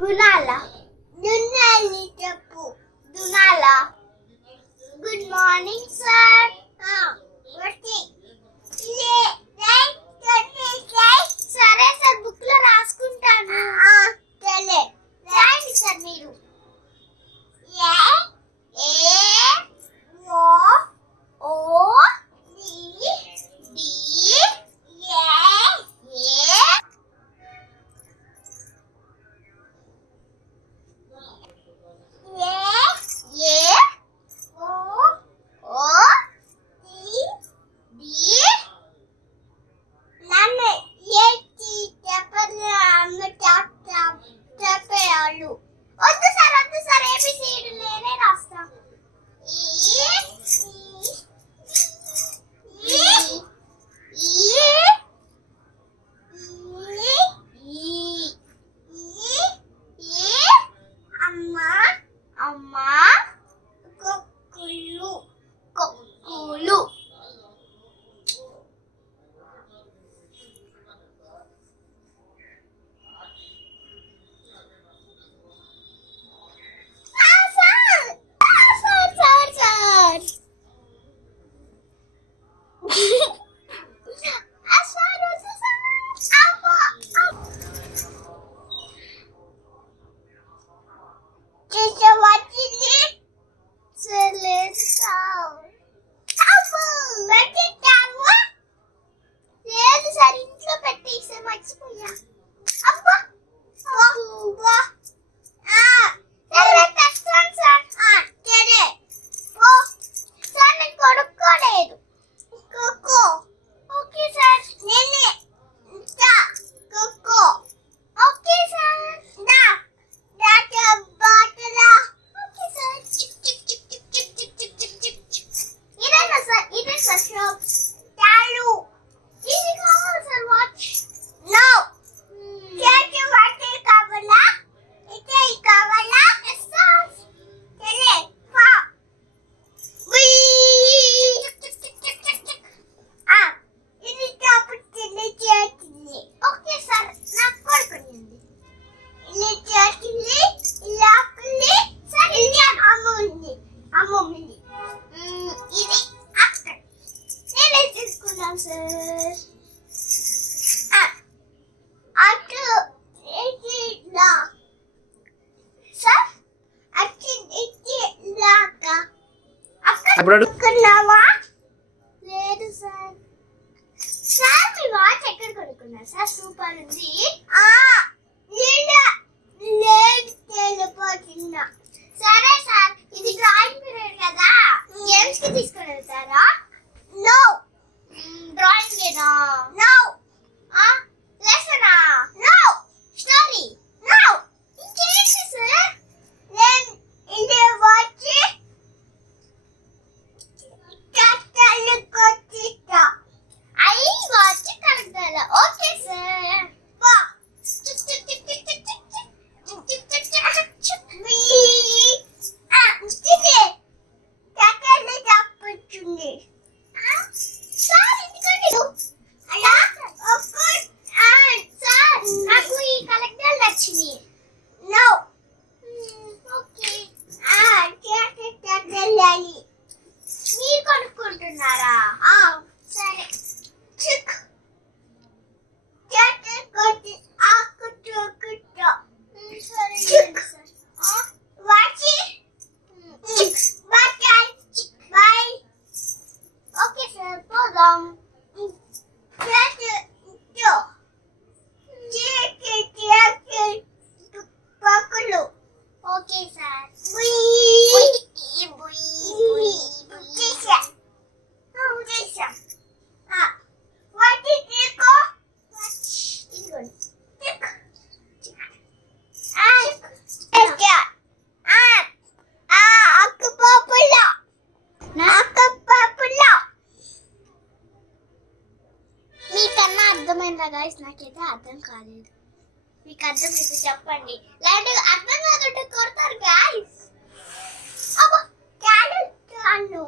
గుణాల దున్నాలి చెప్పు దునాల. Good morning sir. సరే సార్, బుక్ లో రాసుకుంటాను. రాయండి సార్ మీరు. వద్దు సార్, వద్దు సార్, ఏబిసిడి నేనే రాస్తా. అమ్మా అమ్మా కొక్కులు కొక్కులు. లేదు సార్, ఇంట్లో పెట్టేసే మర్చిపోయా. అబ్బా సార్, నేను కొడుక్కోలేదు. ఓకే సార్, నేనే ఓకే సార్. ఇదేనా సార్, ఇదే సార్ షాప్. చాలు, ఇది కావాలి సార్ వాచ్. నో, చేతి వాచ్ కావాలా? ఇదే కావాలా? Yes sir. సరే పా. ఇది కాపుతుంది చేతుంది. ఓకే సార్, నాకు కొడుకునింది. ఇది చేతుంది, ఇలా ఉంది సార్. ఇది అమ్మ ఉంది, అమ్మ ఉంది. ఇది అక్క, నేనే తీసుకున్నాను సార్. అటు ఇట్లా సార్, అటు ఇట్లాగా. అక్కడున్నావా? లేదు సార్. సార్, మీ వాచ్ ఎక్కడ కొనుక్కున్నారు సార్? సూపర్ ఉంది. లేదు, తెలిపోతున్నా. సరే సార్, ఇది డ్రాయింగ్ పీరియడ్ కదా, గేమ్స్ కి తీసుకుని వెళ్తారా? నో. డ్రాయింగ్ ఏనా? నో. లెసనా? నో. స్టోరీ? నో. ఇంకేంటి సార్? నేను ఇది వచ్చి కట్టలు కొట్టిస్తా. అయ్యి వచ్చి కడతాల. Okay sir. నాకు ఈ కలెక్టర్ నచ్చింది. నో. ఓకే. మీరు కొనుక్కుంటున్నారా? సరే. చిక్ కొట్టి ఆకుట్టు. సరే సార్. వాచి బాయ్. ఓకే సార్, పోదాం. పక్కులు. Okay sir. మీకన్నా అర్థమైందా గైస్? నాకైతే అర్థం కాలేదు. మీకు అర్థమైతే చెప్పండి. లేదంటే అర్థం కాదంటే కొడతారు గైస్. అబ్బా, క్యారెట్ అన్ను.